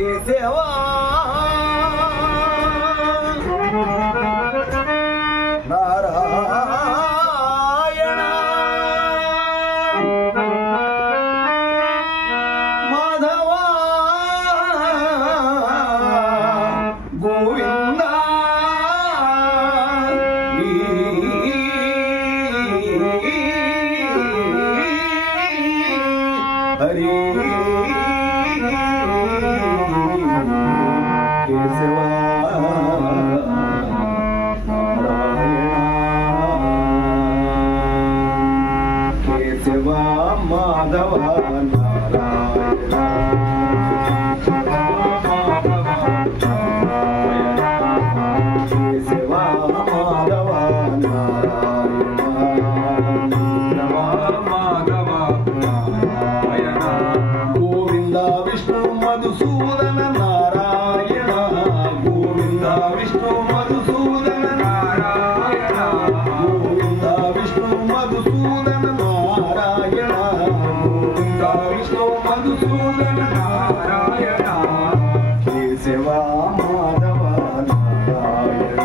Keshwa Narayan Madhava Govind Hari Keshwa Keshwa Madhav Narayan Keshwa Madhav Narayan Govind Vishnu Madhusudan Narayan Govind Vishnu Madhusudan Narayan Govind Vishnu Madhusudan Narayan Govind Vishnu Madhusudan Narayan Keshwa Madhav Narayan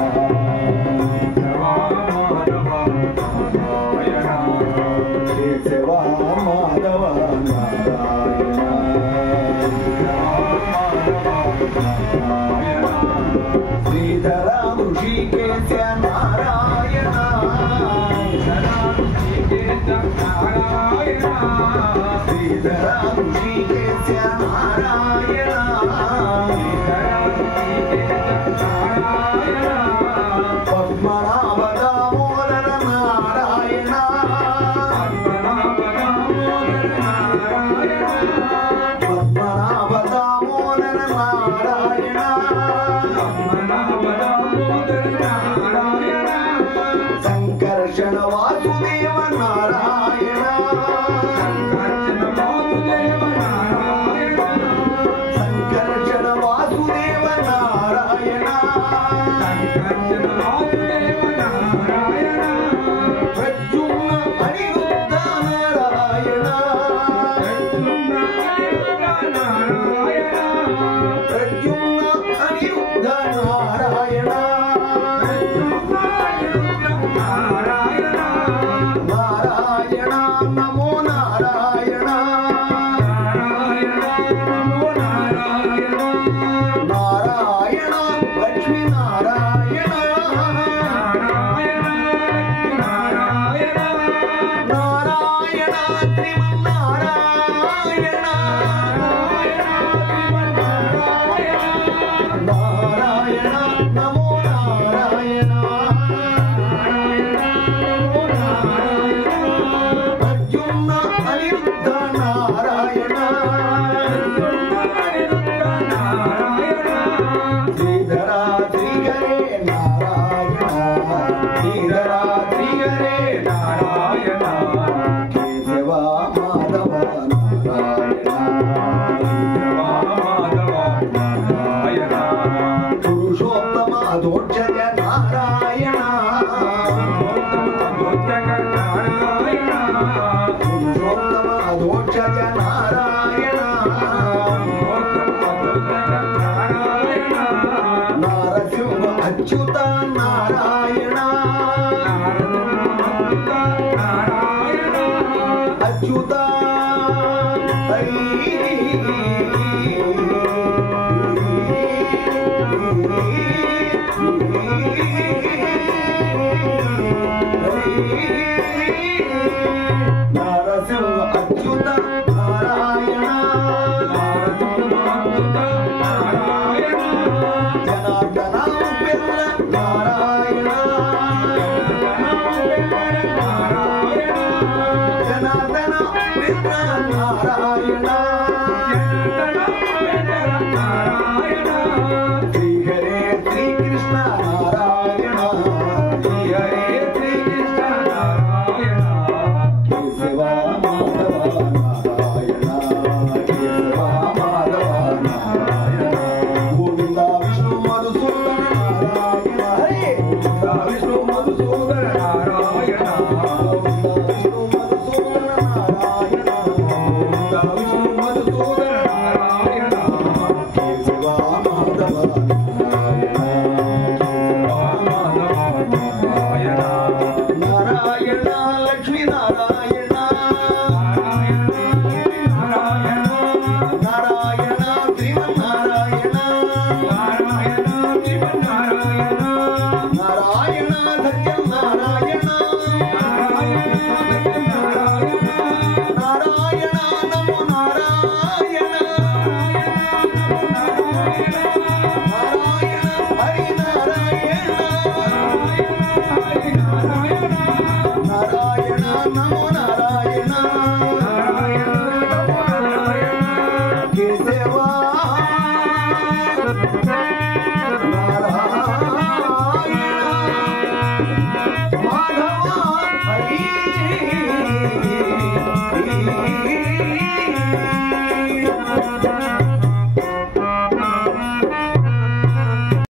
Keshwa Madhav Narayan Shridhar Rishikesh Narayan Shridhar Rishikesh Narayan Padmanabha Damodar Narayan Padmanabha Damodar Narayan Sankarshan Vasudev Narayan Sankarshan Vasudev Narayan Pradyumna Anirudh Narayan Pradyumna Anirudh Narayan Narayan NaMo Narayan Narayan Lakshmi Narayan Narayan Sriman Narayana Narayan NaMo Narayan Pradyumna Anirudh Narayan श्रीधरा श्रीहरे Narayan श्रीधरा श्रीहरे Narayan Keshwa Madhav Narayan Purushottam Adhokshaja Narayan Purushottam Adhokshaja Narayan Narsingh Achyut Narayan